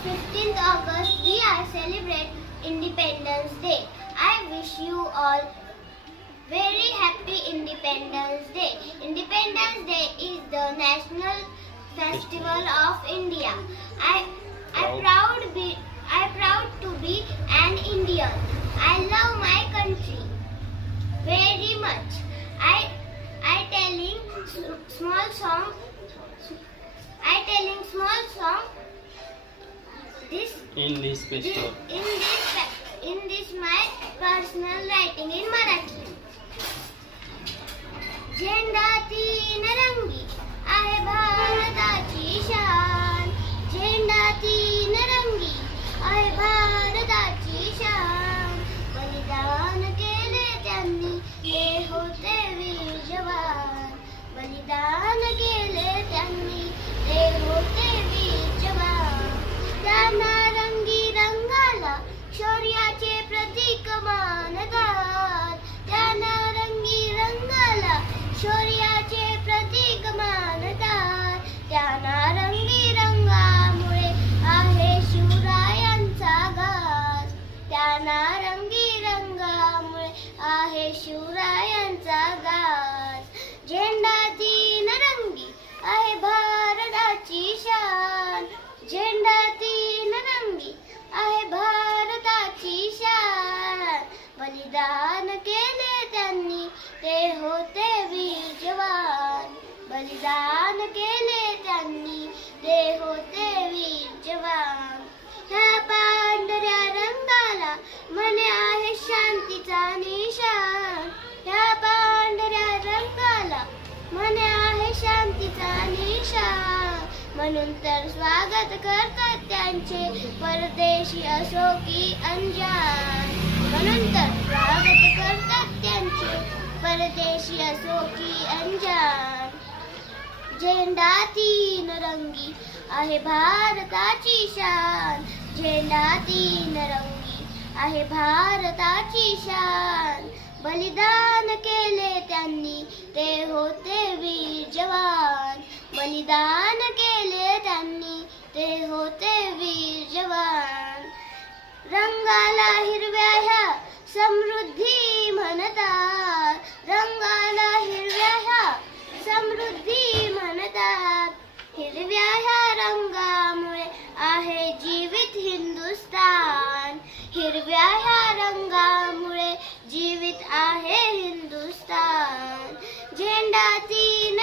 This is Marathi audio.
15th August, we are celebrate Independence Day. I wish you all very happy Independence Day. Independence Day is the national festival of India. I proud to be an Indian. I love my country very much. I telling small song. This In this festival. in this my personal writing in Marathi. झेंडा तीन रंगी आहे भारताची शान. झेंडा तीन रंगी आहे भारताची शान. बलिदान केले त्यांनी ते होते वीर जवान. बलिदान केले त्यांनी ते होते वीर जवान. त्यांना रंगी रंगाला शौर्याचे प्रतीक मानतात. त्यांना रंगी रंगाला शौर्याचे प्रतीक मानतात. त्यांना रंगी रंगामुळे आहे शिवरायांचा गाज. त्यांना रंगी रंगामुळे आहे शिवरायांचा गाज. झेंडा तीन रंगी आहे भारताची शान. झेंडा तीन रंगी आहे भारताची शान. बलिदान केले त्यांनी ते होते वीर जवान. बलिदान केले त्यांनी ते होते वीर जवान. ह्या पांढऱ्या रंगाला म्हणे आहे शांतीचा निशाण. ह्या पांढऱ्या रंगाला म्हणे आहे शांतीचा निशाण. म्हणून तर स्वागत करतात त्यांचे परदेशी असो की अंजान. म्हणून तर स्वागत करतात त्यांचे परदेशी असो की अंजान. झेंडा तीन रंगी आहे भारताची शान. झेंडा तीन रंगी आहे भारताची शान. बलिदान केले त्यांनी ते होते वीर जवान. बलिदान केले त्यांनी ते होते वीर जवान. रंगाला हिरव्या ह्या समृद्धी म्हणतात.